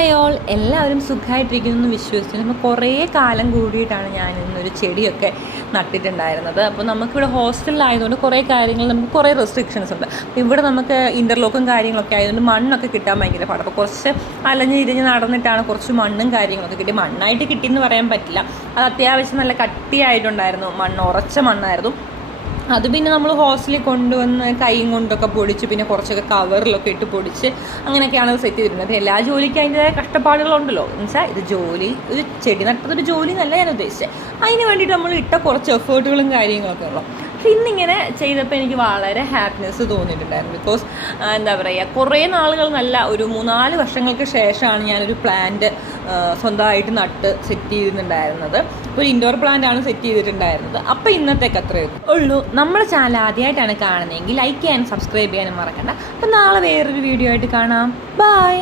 Hi all, എല്ലാവരും സുഖമായിട്ടിരിക്കുന്നു എന്ന് വിശ്വസിച്ചു. നമ്മൾ കുറേ കാലം കൂടിയിട്ടാണ് ഞാൻ ഇന്നൊരു ചെടിയൊക്കെ നട്ടിട്ടുണ്ടായിരുന്നത്. അപ്പോൾ നമുക്കിവിടെ ഹോസ്റ്റലിലായതുകൊണ്ട് കുറേ കാര്യങ്ങൾ നമുക്ക് കുറേ റെസ്ട്രിക്ഷൻസ് ഉണ്ട്. അപ്പോൾ ഇവിടെ നമുക്ക് ഇൻ്റർലോക്കും കാര്യങ്ങളൊക്കെ ആയതുകൊണ്ട് മണ്ണൊക്കെ കിട്ടാൻ ഭയങ്കര പാടാണ്. അപ്പോൾ കുറച്ച് അലഞ്ഞിരിഞ്ഞ് നടന്നിട്ടാണ് കുറച്ച് മണ്ണും കാര്യങ്ങളൊക്കെ കിട്ടി. മണ്ണായിട്ട് കിട്ടിയെന്ന് പറയാൻ പറ്റില്ല, അത് അത്യാവശ്യം നല്ല കട്ടിയായിട്ടുണ്ടായിരുന്നു. മണ്ണ് ഉറച്ച മണ്ണായിരുന്നു. അത് പിന്നെ നമ്മൾ ഹോസ്റ്റലിൽ കൊണ്ടുവന്ന് കൈയും കൊണ്ടൊക്കെ പൊടിച്ച് പിന്നെ കുറച്ചൊക്കെ കവറിലൊക്കെ ഇട്ട് പൊടിച്ച് അങ്ങനെയൊക്കെയാണ് സെറ്റ് ചെയ്തിരുന്നത്. എല്ലാ ജോലിക്കും അതിൻ്റെതായ കഷ്ടപ്പാടുകളുണ്ടല്ലോ. എന്നുവെച്ചാൽ ഇത് ജോലി, ഒരു ചെടി നട്ടതൊരു ജോലി എന്നല്ല ഞാൻ ഉദ്ദേശിച്ചത്. അതിന് വേണ്ടിയിട്ട് നമ്മൾ ഇട്ട കുറച്ച് എഫേർട്ടുകളും കാര്യങ്ങളൊക്കെ ഉള്ളൂ. പക്ഷെ ഇന്നിങ്ങനെ ചെയ്തപ്പോൾ എനിക്ക് വളരെ ഹാപ്പിനെസ് തോന്നിയിട്ടുണ്ടായിരുന്നു. ബിക്കോസ് എന്താ പറയുക, കുറേ നാളുകൾ നല്ല ഒരു 3-4 വർഷങ്ങൾക്ക് ശേഷമാണ് ഞാനൊരു പ്ലാന്റ് സ്വന്തമായിട്ട് നട്ട് സെറ്റ് ചെയ്തിട്ടുണ്ടായിരുന്നത്. ഒരു ഇൻഡോർ പ്ലാന്റ് ആണ് സെറ്റ് ചെയ്തിട്ടുണ്ടായിരുന്നത്. അപ്പോൾ ഇന്നത്തേക്ക് അത്രയേ ഉള്ളൂ. നമ്മുടെ ചാനൽ ആദ്യമായിട്ടാണ് കാണുന്നതെങ്കിൽ ലൈക്ക് ചെയ്യാനും സബ്സ്ക്രൈബ് ചെയ്യാനും മറക്കണ്ട. അപ്പം നാളെ വേറൊരു വീഡിയോ ആയിട്ട് കാണാം. ബൈ.